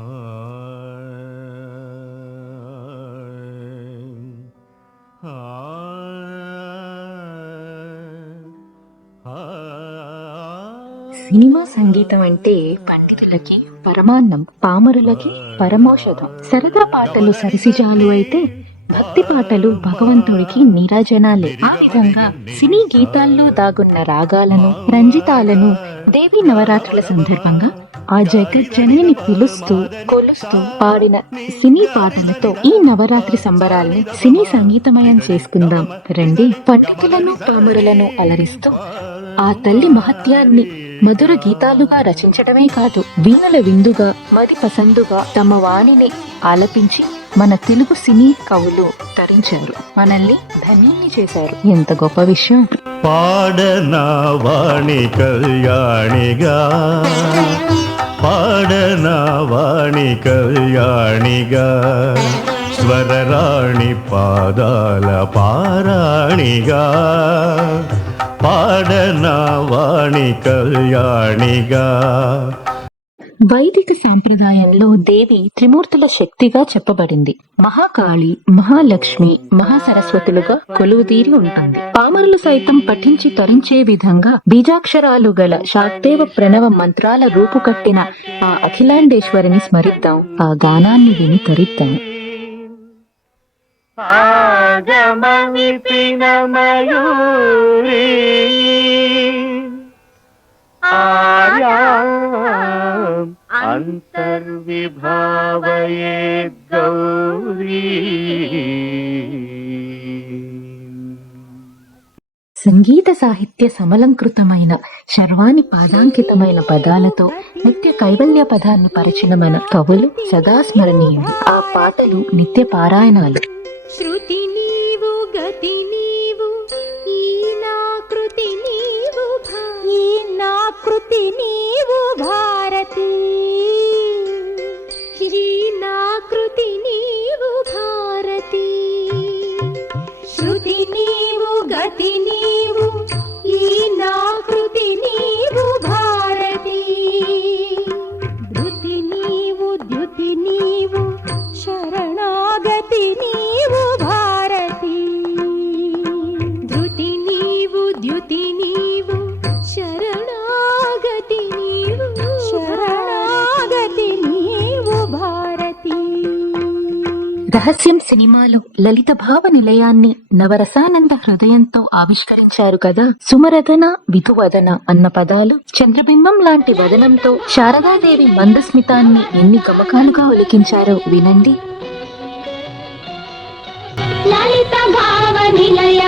Cinema సంగీతం అంటే పండితులకి పరమాన్నం పామరులకి పరమౌషధం. సరదా పాటలు సరిసిజాలు అయితే భక్తి పాటలు భగవంతుడికి నీరాజనాలే. ఆ విధంగా సినీ గీతాల్లో దాగున్న రాగాలను రంజితాలను దేవి నవరాత్రుల సందర్భంగా ఆ జగజ్జనని పిలుస్తూ కొలుస్తూ పాడిన సినీ పాటలతో ఈ నవరాత్రి సంబరాల్ని సినీ సంగీతమయం చేసుకుందాం. రండి. పట్టికలను పామరులను అలరిస్తూ ఆ తల్లి మహత్యాన్ని మధుర గీతాలుగా రచించడమే కాదు వీణల విందుగా మది పసందుగా తమ వాణిని ఆలపించి మన తెలుగు సినీ కవులు తరించారు. మనల్ని ధన్యుల్ని చేశారు. ఎంత గొప్ప విషయం. పాడనా వాణి కళ్యాణిగా? పాడనా వాణి కళ్యాణిగా స్వరరాణి పాదాల పారాణిగా పాడనా వాణి కళ్యాణిగా వైదిక సాంప్రదాయంలో దేవి త్రిమూర్తుల శక్తిగా చెప్పబడింది. మహాకాళి మహాలక్ష్మి మహాసరస్వతులుగా కొలువుదీరి ఉంటుంది. పామరులు సైతం పఠించి తరించే విధంగా బీజాక్షరాలు గల శాక్తేవ ప్రణవ మంత్రాల రూపుకట్టిన ఆ అఖిలాండేశ్వరిని స్మరిద్దాం. ఆ గానాన్ని విని తరిద్దాం. ఆగమవిపిన గౌరీ. సంగీత సాహిత్య సమలంకృతమైన శర్వాణి పాదాంకితమైన పదాలతో నిత్య కైవల్య పదాన్ని పరిచిన మన కవులు సదా స్మరణీయులు ఆ పాటలు నిత్య పారాయణాలు. నా కృతిని సినిమాలో లలిత భావ నిలయాన్ని నవరసానంద హృదయంతో ఆవిష్కరించారు కదా. సుమరదన విధువదన అన్న పదాలు చంద్రబింబం లాంటి వదనంతో శారదాదేవి మందస్మితాన్ని ఎన్ని గమకాలుగా ఒలికించారో వినండి. లలిత భావ నిలయ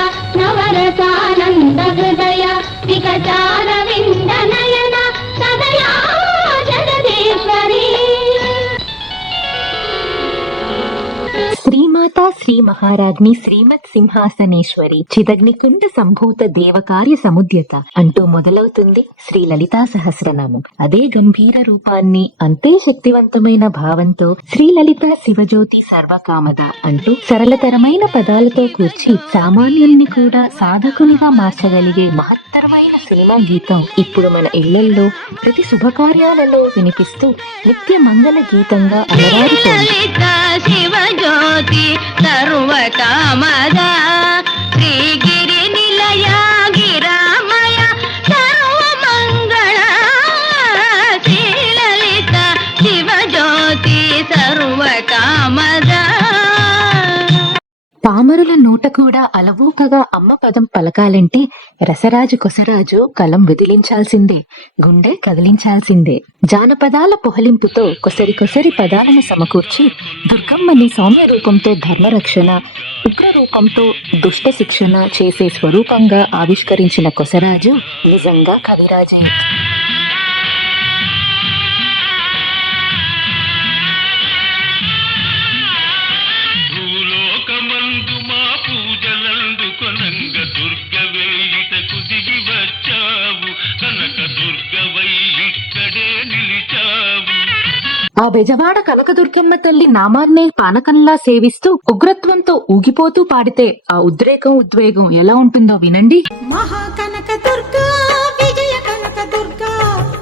మహారాజ్ని శ్రీమత్ సింహాసనేశ్వరి చిదగ్నికుండ సంభూత దేవకార్య సముద్యత అంటూ మొదలవుతుంది శ్రీ లలితా సహస్రనామం. అదే గంభీర రూపాన్ని అంతే శక్తివంతమైన భావంతో శ్రీ లలిత శివజ్యోతి సర్వకామద అంటూ సరళతరమైన పదాలతో కూర్చి సామాన్యుల్ని కూడా సాధకునిగా మార్చగలిగే మహత్తరమైన సినిమా గీతం ఇప్పుడు మన ఇళ్ళల్లో ప్రతి శుభకార్యాలలో వినిపిస్తూ నిత్య మంగళ గీతంగా అలరారుతోంది. లలిత శివ జ్యోతి పామరుల నోట కూడా అలవోకగా అమ్మ పదం పలకాలంటే రసరాజు కొసరాజు కలం విదిలించాల్సిందే గుండె కదిలించాల్సిందే. జానపదాల పొహలింపుతో కొసరి కొసరి పదాలను సమకూర్చి దుర్గమ్మని సౌమ్య రూపంతో ధర్మరక్షణ ఉగ్ర రూపంతో దుష్ట శిక్షణ చేసే స్వరూపంగా ఆవిష్కరించిన కొసరాజు నిజంగా కవిరాజే. ఆ బెజవాడ కనకదుర్గమ్మ తల్లి నామాన్నే పానకంలా సేవిస్తూ ఉగ్రత్వంతో ఊగిపోతూ పాడితే ఆ ఉద్రేకం ఉద్వేగం ఎలా ఉంటుందో వినండి. మహాకనక దుర్గా విజయ కనక దుర్గా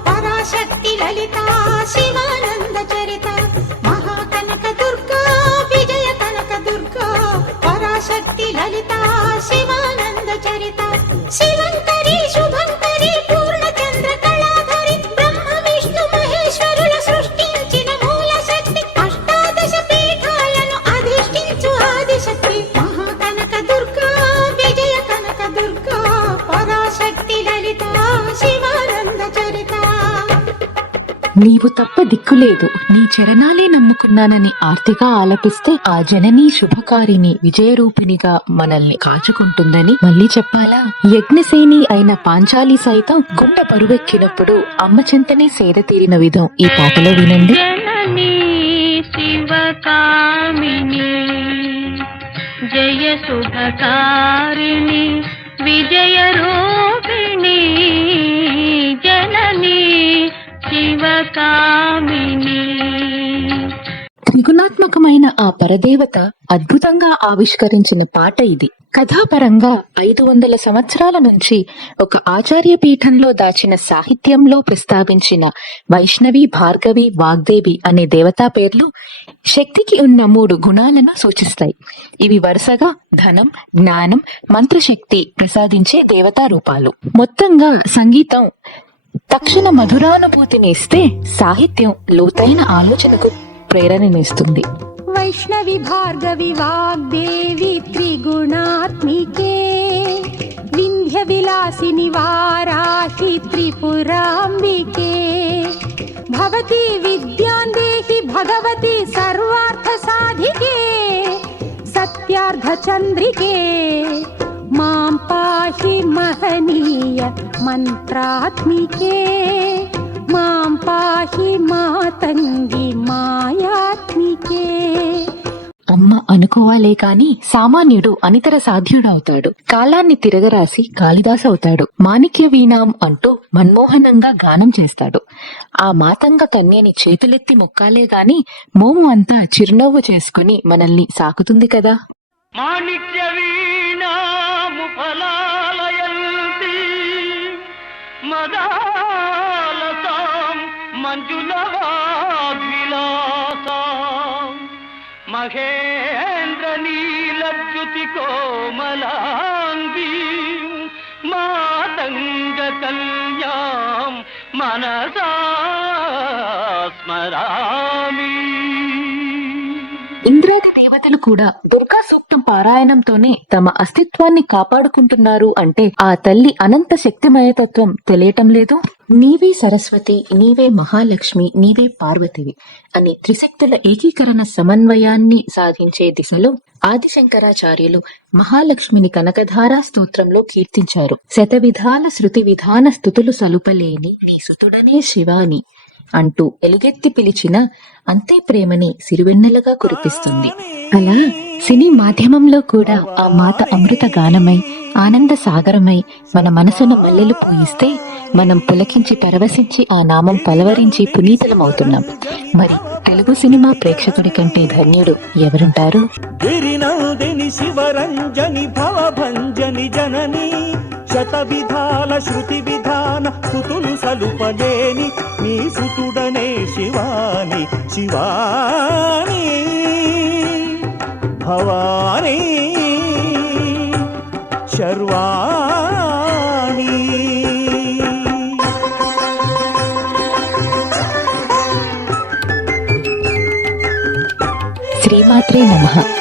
పరాశక్తి లలిత శివానంద నీవు తప్ప దిక్కులేదు నీ చరణాలే నమ్ముకున్నానని ఆర్తిగా ఆలపిస్తే ఆ జననీ శుభకారిని విజయరూపిణిగా మనల్ని కాచుకుంటుందని మళ్ళీ చెప్పాలా? యజ్ఞసేని అయిన పాంచాలి సైతం గుండె పరువెక్కినప్పుడు అమ్మ చెంతనే సేద తీరిన విధం ఈ పాటలో వినండి. జయ శుభకారిణి విజయ రూపిణి జననీ శివకామిని త్రిగుణాత్మకమైన ఆ పరదేవత అద్భుతంగా ఆవిష్కరించిన పాట ఇది. కథాపరంగా ఐదు వందల సంవత్సరాల నుంచి ఒక ఆచార్య పీఠంలో దాచిన సాహిత్యంలో ప్రస్తావించిన వైష్ణవి భార్గవి వాగ్దేవి అనే దేవతా పేర్లు శక్తికి ఉన్న మూడు గుణాలను సూచిస్తాయి. ఇవి వరుసగా ధనం జ్ఞానం మంత్రశక్తి ప్రసాదించే దేవతా రూపాలు. మొత్తంగా సంగీతం తక్షణ మధురానుభూతిని ఇస్తే సాహిత్యం లోతైన ఆలోచనకు ప్రేరణనిస్తుంది. వైష్ణవి భార్గవి వాగ్దేవి త్రిగుణాత్మికే వింధ్య విలాసిని వారాహి త్రిపురాంబికే. భవతి విద్యాం దేహి భగవతి సర్వార్థ సాధికే సత్యార్థ చంద్రికే. మాం పాహి మహనీయ మంత్రాత్మికే. మాం పాహి మాతంగి మాయాత్మికే. అమ్మ అనుకోవాలే కాని సామాన్యుడు అనితర సాధ్యుడవుతాడు. కాలాన్ని తిరగరాసి కాళిదాస్ అవుతాడు మాణిక్య వీణాం అంటూ మన్మోహనంగా గానం చేస్తాడు. ఆ మాతంగ కన్యని చేతులెత్తి మొక్కాలే గాని మోము అంతా చిరునవ్వు చేసుకుని మనల్ని సాకుతుంది కదా? మాణిక్య వీణాము ఫలాలయంతి. మదాలసాం మంజులవాగ్విలాసాం మహేంద్ర నీలద్యుతి కోమలాంగీ మాతంగ కళ్యాం మనసా స్మరామి. ఇంద్రాది దేవతలు కూడా దుర్గా సూక్తం పారాయణంతోనే తమ అస్తిత్వాన్ని కాపాడుకుంటున్నారు అంటే ఆ తల్లి అనంత శక్తిమయతత్వం తెలియటం లేదు? నీవే సరస్వతి నీవే మహాలక్ష్మి నీవే పార్వతివి అనే త్రిశక్తుల ఏకీకరణ సమన్వయాన్ని సాధించే దిశలో ఆదిశంకరాచార్యులు మహాలక్ష్మిని కనకధారా స్తోత్రంలో కీర్తించారు. శతవిధాల శృతి విధాన స్థుతులు సలుపలేని నీ సుతుడనే శివాని అంటూ ఎలుగెత్తి పిలిచిన అంతే ప్రేమని సిరివెన్నెలగా కురిపిస్తుంది. అలా సినీ మాధ్యమంలో కూడా ఆ మాత అమృత గానమై ఆనంద సాగరమై మన మనసును మల్లెలు పూయిస్తే మనం పులకించి పరవశించి ఆ నామం పలవరించి పునీతలమవుతున్నాం. మరి తెలుగు సినిమా ప్రేక్షకుడి కంటే ధన్యుడు ఎవరుంటారు? శివరంజని భవభంజని జనని శత విధాల శృతి విధాన సుతులు సలుపలేని సుతుడనే శివాని శివాని భవాని శర్వాణి శ్రీమాత్రే నమః.